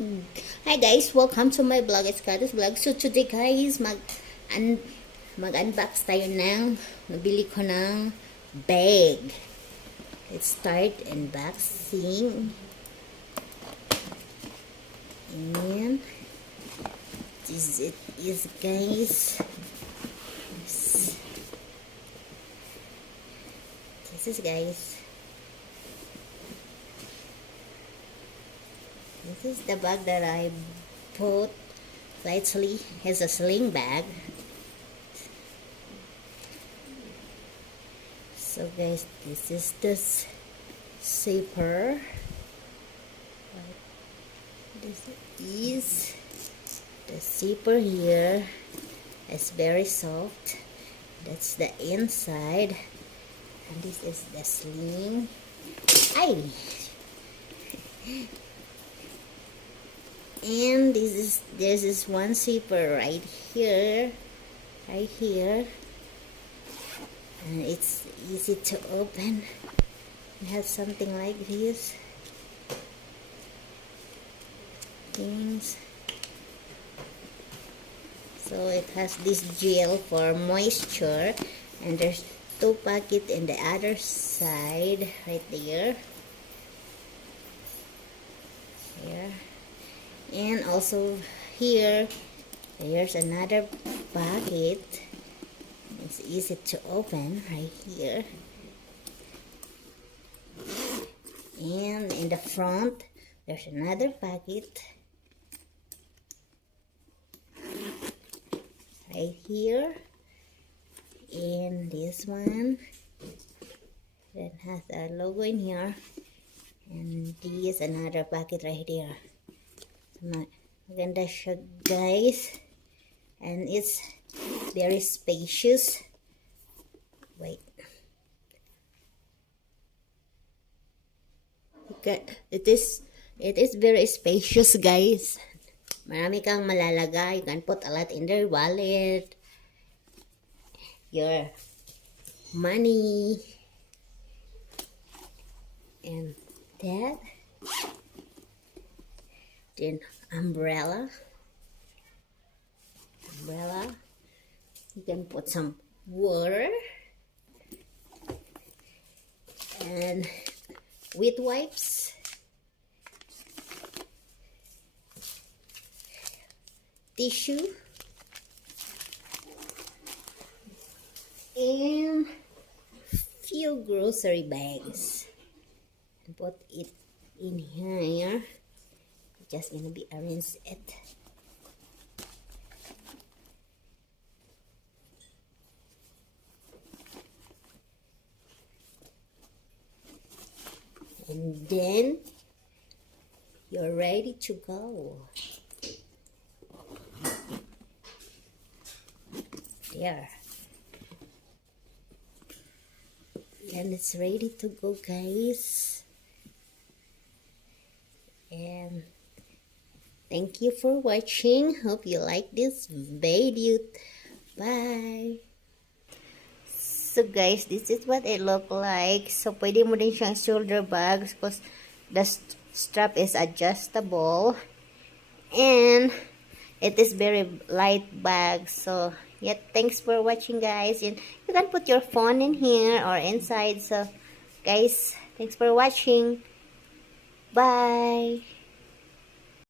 Hi guys, welcome to my vlog. It's Kato's vlog. So today guys, mag-unbox tayo ng nabili ko ng bag. Let's start unboxing. And this it is guys. This is guys. This is the bag that I bought. Actually has a sling bag. So guys, this is the zipper. This is the zipper here. It's very soft. That's the inside. And this is the sling. Ay! And this is one zipper right here, and it's easy to open. It has something like this things. So it has this gel for moisture, and there's two pockets in the other side right there. Here. And also here, there's another pocket. It's easy to open right here. And in the front, there's another pocket right here. And this one that has a logo in here. And this another pocket right here. Maganda siya guys, and it's very spacious. Wait, it is very spacious guys. Marami kang malalagay. You can put a lot in their wallet, your money, and that. Then umbrella. You can put some water and wet wipes, tissue, and few grocery bags. And put it in here. Just gonna be arrange it. And then you're ready to go. There. And it's ready to go guys. And thank you for watching. Hope you like this video. Bye. So guys, this is what it look like. So pwede mo din siyang shoulder bags because the strap is adjustable. And it is very light bag. So yeah, thanks for watching guys. And you can put your phone in here or inside. So guys, thanks for watching. Bye.